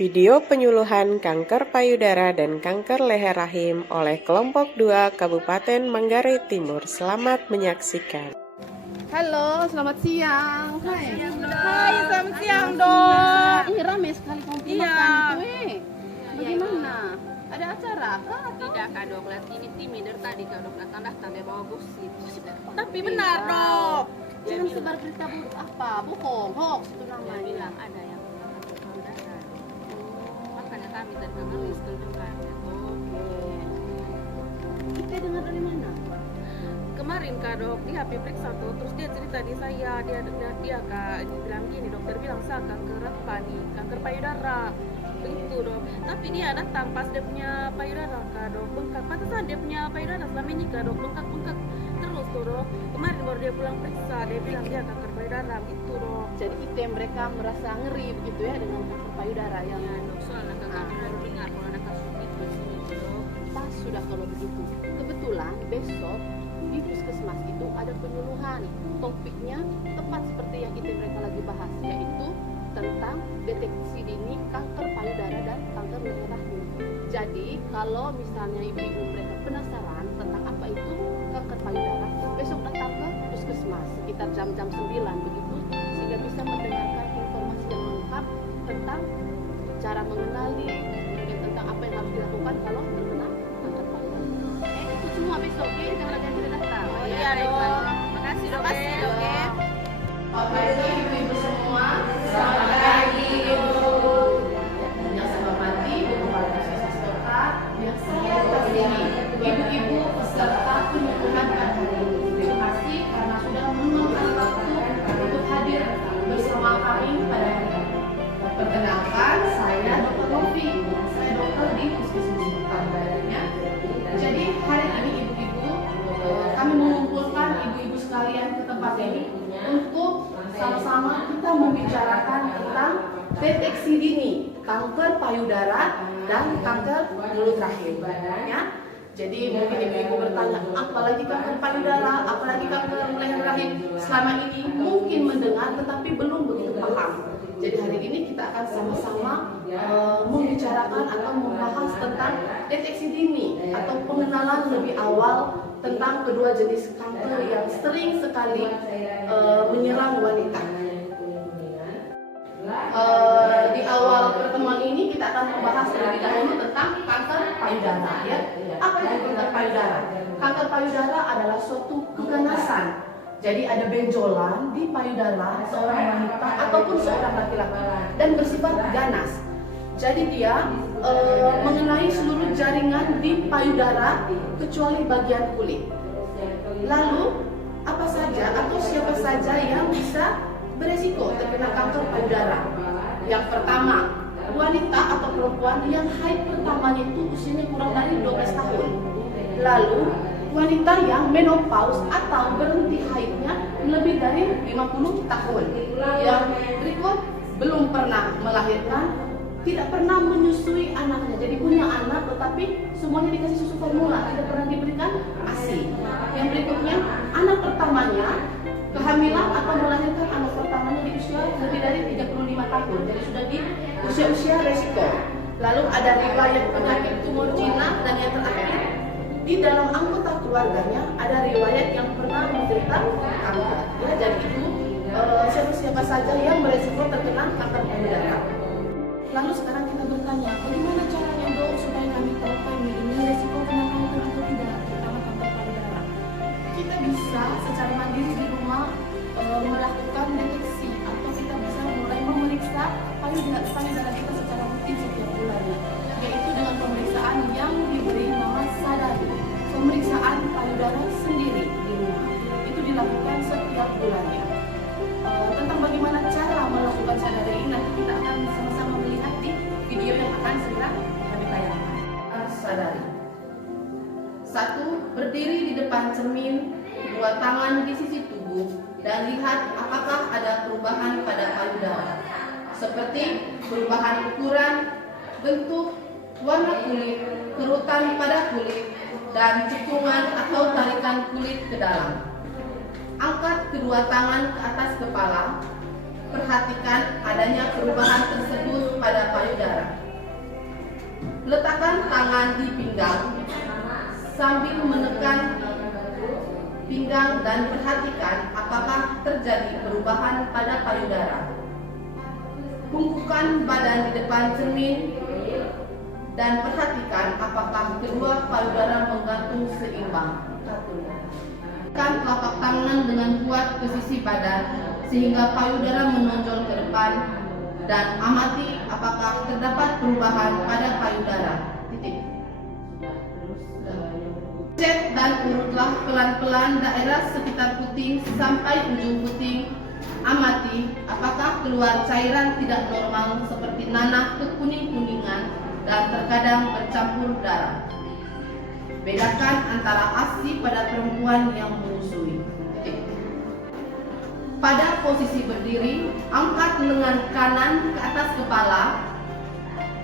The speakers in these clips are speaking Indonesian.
Video penyuluhan kanker payudara dan kanker leher rahim oleh kelompok 2 Kabupaten Manggarai Timur. Selamat menyaksikan. Halo, selamat siang. Hai, selamat siang dok. Ini ramai sekali kamu Iya. makan kue. Bagaimana? Ada acara kah? Tidak kak dok, lihat ini tim leader tadi kak dok datang dia bawa gosip. Tapi benar dok. Jangan sebar berita buruk apa, bohong, hoax itu Dia namanya. bilang ada yang kanker payudara. Makanya kami tadi kemarin setujukan ya dok. Kita dengar dari mana? Kemarin kak dok di HP periksa tuh, terus dia cerita di saya dia kak bilang gini, dokter bilang saya kanker apa nih, kanker payudara. Begitu dok, tapi dia datang pas dia punya payudara kak dok bengkak. Pantesan dia punya payudara selama ini kak dok bengkak terus tuh dok. Kemarin baru dia pulang periksa, dia bilang dia kanker payudara gitu dok. Jadi itu yang mereka merasa ngeri begitu ya dengan kanker payudara yang Ya dok, soalnya kak kami baru dengar kalau ada kasus itu di sini dok. pas sudah kalau begitu. Kebetulan besok di puskesmas itu ada penyuluhan. Topiknya tepat seperti yang kita mereka lagi bahas, yaitu tentang deteksi dini kanker payudara dan kanker leher rahim. Jadi kalau misalnya ibu-ibu mereka penasaran tentang apa itu kanker payudara, besok datang ke puskesmas sekitar jam-jam 9 begitu, sehingga bisa mendengarkan informasi yang lengkap tentang cara mengenali, kemudian tentang apa yang harus dilakukan kalau terkena kanker payudara. Itu semua besok, oke? Jangan ada yang tidak datang. Oh iya dok, makasih dok. Makasih dok ya. Selamat pagi ibu-ibu semua. Selamat pagi ibu. Yang saya hormati Ibu Kepala Puskesmas Kota, yang saya kasih ibu-ibu peserta penyuluhan pada hari ini. Terima kasih karena sudah meluangkan waktu untuk hadir bersama kami pada hari ini. Perkenalkan, saya Dr. Novi. Saya dokter di Puskesmas Kota Badanya. Jadi hari ini ibu-ibu kami mengumpulkan ibu-ibu sekalian ke tempat ini untuk sama-sama kita membicarakan tentang deteksi dini kanker payudara dan kanker mulut rahim. Ya. Jadi mungkin ibu-ibu bertanya, apalagi kanker payudara, apalagi kanker leher rahim. Selama ini mungkin mendengar tetapi belum begitu paham. Jadi hari ini kita akan sama-sama membicarakan atau membahas tentang deteksi dini atau pengenalan lebih awal tentang kedua jenis kanker yang sering sekali menyerang wanita. Di awal pertemuan ini kita akan membahas terlebih dahulu tentang kanker payudara. Ya, apa itu kanker payudara? Kanker payudara adalah suatu keganasan. Jadi ada benjolan di payudara seorang wanita ataupun seorang laki-laki dan bersifat ganas. Jadi dia mengenai seluruh jaringan di payudara kecuali bagian kulit. Lalu apa saja atau siapa saja yang bisa beresiko terkena kanker payudara? Yang pertama, wanita atau perempuan yang haid pertamanya itu usianya kurang dari 12 tahun. Lalu wanita yang menopause atau berhenti haidnya lebih dari 50 tahun. Yang berikut belum pernah melahirkan, tidak pernah menyusui anaknya, jadi punya anak tetapi semuanya dikasih susu formula, tidak pernah diberikan ASI. Yang berikutnya, anak pertamanya kehamilan atau melahirkan anak pertamanya di usia lebih dari 35 tahun, jadi sudah di usia-usia resiko. Lalu ada riwayat penyakit tumor jinak, dan yang terakhir di dalam anggota keluarganya ada riwayat yang pernah menderita kanker. Ya, jadi itu siapa-siapa saja yang beresiko terkena kanker payudara. Lalu sekarang kita bertanya, bagaimana caranya dok supaya kami tahu kami ini resiko kena kanker atau tidak, terutama kanker payudara? Kita bisa secara mandiri di rumah melakukan deteksi atau kita bisa mulai memeriksa payudara kita secara rutin setiap bulannya, yaitu dengan pemeriksaan yang diberi nama sadari, pemeriksaan payudara sendiri di rumah. Itu dilakukan setiap bulannya. Tentang bagaimana cara melakukan sadari ini nanti kita akan sama-sama melihat di video yang akan segera kami tayangkan. Sadari. 1. Berdiri di depan cermin, 2 tangan di sisi tubuh, dan lihat apakah ada perubahan pada payudara, seperti perubahan ukuran, bentuk, warna kulit, kerutan pada kulit, dan cekungan atau tarikan kulit ke dalam. Angkat kedua tangan ke atas kepala. Perhatikan adanya perubahan tersebut pada payudara. payudara. Letakkan tangan di pinggang sambil menekan pinggang dan perhatikan apakah terjadi perubahan pada payudara. Bungkukkan badan di depan cermin dan perhatikan apakah kedua payudara menggantung seimbang. Tekan telapak tangan dengan kuat ke sisi badan sehingga payudara menonjol ke depan dan amati apakah terdapat perubahan pada payudara. Cek dan urutlah pelan-pelan daerah sekitar puting sampai ujung puting. Amati apakah keluar cairan tidak normal seperti nanah kekuning-kuningan dan terkadang bercampur darah. Bedakan antara ASI pada perempuan yang menyusui. Pada posisi berdiri, angkat lengan kanan ke atas kepala.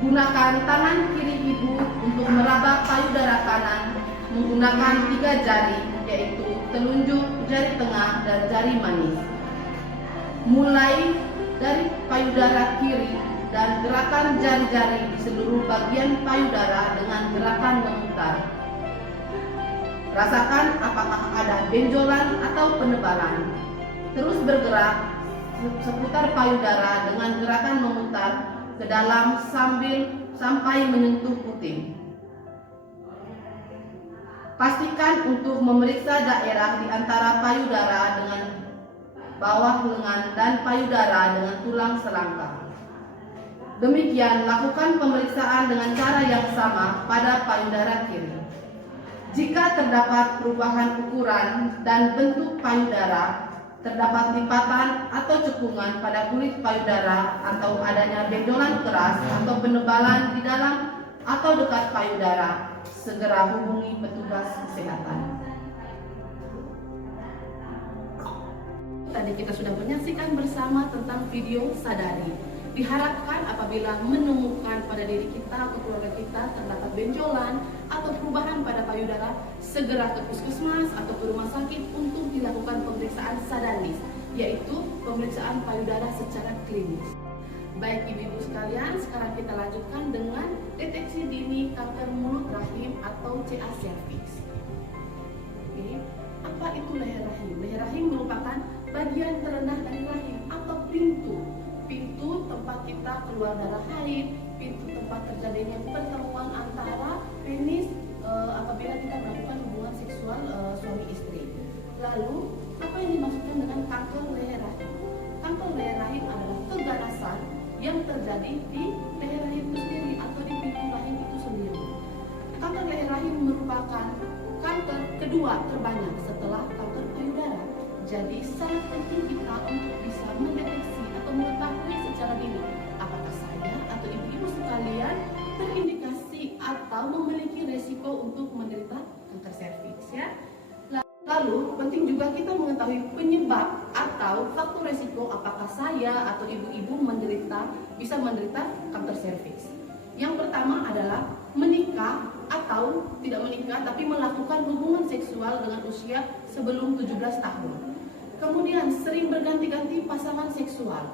Gunakan tangan kiri ibu untuk meraba payudara kanan menggunakan 3 jari, yaitu telunjuk, jari tengah, dan jari manis. Mulai dari payudara kiri dan gerakan jari-jari di seluruh bagian payudara dengan gerakan memutar. Rasakan apakah ada benjolan atau penebalan. Terus bergerak seputar payudara dengan gerakan memutar ke dalam sampai menyentuh puting. Pastikan untuk memeriksa daerah di antara payudara dengan bawah lengan dan payudara dengan tulang selangkah. Demikian, lakukan pemeriksaan dengan cara yang sama pada payudara kiri. Jika terdapat perubahan ukuran dan bentuk payudara, terdapat lipatan atau cekungan pada kulit payudara atau adanya benjolan keras atau penebalan di dalam atau dekat payudara, segera hubungi petugas kesehatan. Tadi kita sudah menyaksikan bersama tentang video sadari. Diharapkan apabila menemukan pada diri kita atau keluarga kita terdapat benjolan atau perubahan pada payudara, segera ke puskesmas atau ke rumah sakit untuk dilakukan pemeriksaan sadanis, yaitu pemeriksaan payudara secara klinis. Baik ibu-ibu sekalian, sekarang kita lanjutkan dengan deteksi dini kanker mulut rahim atau CA cervix. Oke. Apa itu leher rahim? Leher rahim merupakan bagian terendah dari rahim atau pintu tempat kita keluar darah haid, pintu tempat terjadinya pertemuan antara penis apabila kita melakukan hubungan seksual suami istri. Lalu, apa yang dimaksudkan dengan kanker leher rahim? Kanker leher rahim adalah keganasan yang terjadi di leher rahim itu sendiri atau di pintu rahim itu sendiri. Kanker leher rahim merupakan kanker kedua terbanyak setelah kanker payudara. Jadi sangat penting kita untuk bisa mendeteksi atau mengetahui secara dini apakah saya atau ibu-ibu sekalian terindikasi atau memiliki resiko untuk menderita kanker serviks ya. Lalu penting juga kita mengetahui penyebab atau faktor resiko apakah saya atau ibu-ibu bisa menderita kanker serviks. Yang pertama adalah menikah atau tidak menikah tapi melakukan hubungan seksual dengan usia sebelum 17 tahun. Kemudian sering berganti-ganti pasangan seksual.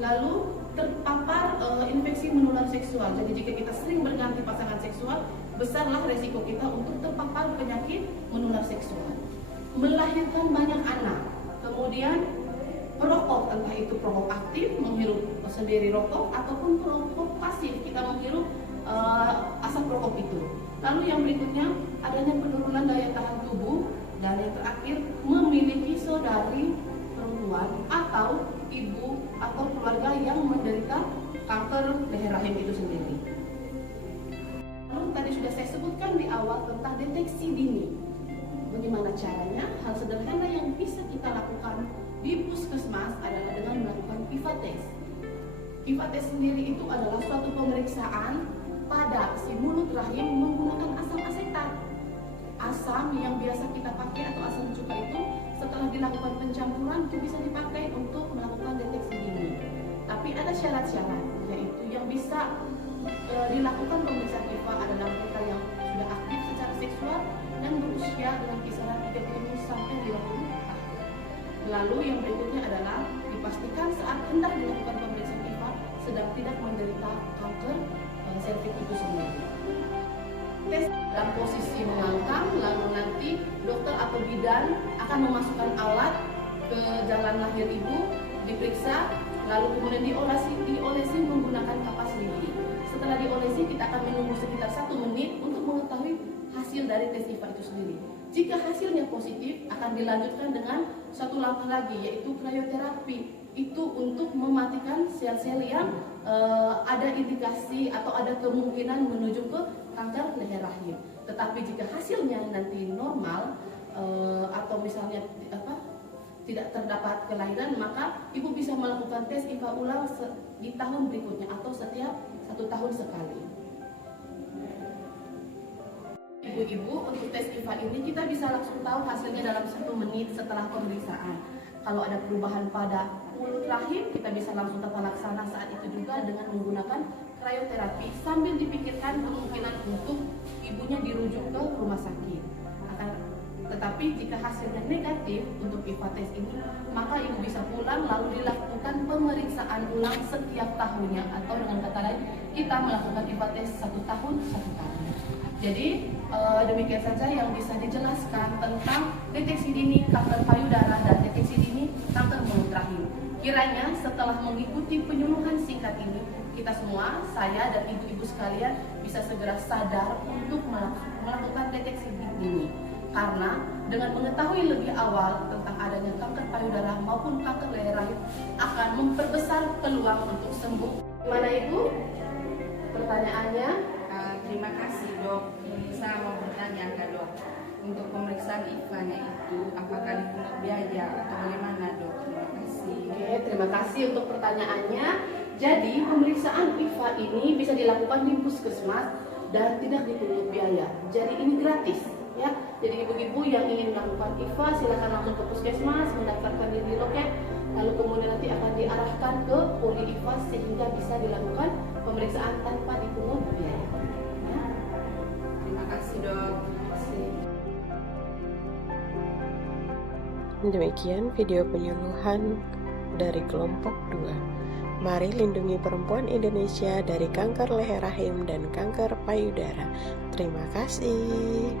Lalu terpapar infeksi menular seksual. Jadi jika kita sering berganti pasangan seksual, besarlah resiko kita untuk terpapar penyakit menular seksual. Melahirkan banyak anak. Kemudian perokok, entah itu perokok aktif, menghirup sendiri rokok, ataupun perokok pasif, kita menghirup asap rokok itu. Lalu yang berikutnya, adanya penurunan daya tahan tubuh. Dan yang terakhir, memiliki saudari perempuan atau ibu atau keluarga yang menderita kanker leher rahim itu sendiri. Lalu tadi sudah saya sebutkan di awal tentang deteksi dini. Bagaimana caranya? Hal sederhana yang bisa kita lakukan di puskesmas adalah dengan melakukan PIVA test. PIVA test sendiri itu adalah suatu pemeriksaan pada si mulut rahim menggunakan asam asetat. Asam yang biasa kita pakai atau asam cuka itu setelah dilakukan pencampuran itu bisa dipakai untuk melakukan deteksi dini. Tapi ada syarat-syarat, yaitu yang bisa dilakukan pemeriksaan PIVA adalah mereka yang sudah aktif secara seksual dan berusia dengan kisaran 30 sampai 50 tahun. Lalu yang berikutnya adalah dipastikan saat hendak dilakukan pemeriksaan PIVA sedang tidak menderita kanker posisi mengangkang, lalu nanti dokter atau bidan akan memasukkan alat ke jalan lahir ibu, diperiksa, lalu kemudian diolesi menggunakan kapas lidi. Setelah diolesi, kita akan menunggu sekitar 1 menit untuk mengetahui hasil dari tes IFA itu sendiri. Jika hasilnya positif, akan dilanjutkan dengan satu langkah lagi, yaitu krioterapi. Itu untuk mematikan sel-sel yang ada indikasi atau ada kemungkinan menuju ke kanker leher rahim. Tetapi jika hasilnya nanti normal atau misalnya tidak terdapat kelainan, maka ibu bisa melakukan tes IFA ulang di tahun berikutnya atau setiap 1 tahun sekali. Ibu-ibu, untuk tes IFA ini kita bisa langsung tahu hasilnya dalam 1 menit setelah pemeriksaan. Kalau ada perubahan pada mulut rahim, kita bisa langsung tata laksana saat itu juga dengan menggunakan krioterapi sambil dipikirkan kemungkinan untuk ibunya dirujuk ke rumah sakit. Tetapi jika hasilnya negatif untuk IFA tes ini, maka ibu bisa pulang lalu dilakukan pemeriksaan ulang setiap tahunnya, atau dengan kata lain kita melakukan IFA tes 1 tahun 1 kali. Jadi demikian saja yang bisa dijelaskan tentang deteksi dini kanker payudara dan deteksi dini kanker mulut rahim. Kiranya setelah mengikuti penyuluhan singkat ini, kita semua, saya dan ibu-ibu sekalian bisa segera sadar untuk melakukan deteksi dini. Karena dengan mengetahui lebih awal tentang adanya kanker payudara maupun kanker leher rahim akan memperbesar peluang untuk sembuh. Gimana Ibu? Pertanyaannya? Terima kasih dok. Saya mau bertanya ke dok, untuk pemeriksaan IFA-nya itu apakah dipungut biaya atau bagaimana dok? Terima kasih. Oke, terima kasih untuk pertanyaannya. Jadi pemeriksaan IFA ini bisa dilakukan di puskesmas dan tidak dipungut biaya. Jadi ini gratis. Ya, jadi ibu-ibu yang ingin melakukan IFA silakan langsung ke puskesmas, mendaftarkan diri di loket, lalu kemudian nanti akan diarahkan ke poli IFA sehingga bisa dilakukan pemeriksaan tanpa dipungut biaya. Ya. Terima kasih dok. Demikian video penyuluhan dari kelompok 2. Mari lindungi perempuan Indonesia dari kanker leher rahim dan kanker payudara. Terima kasih.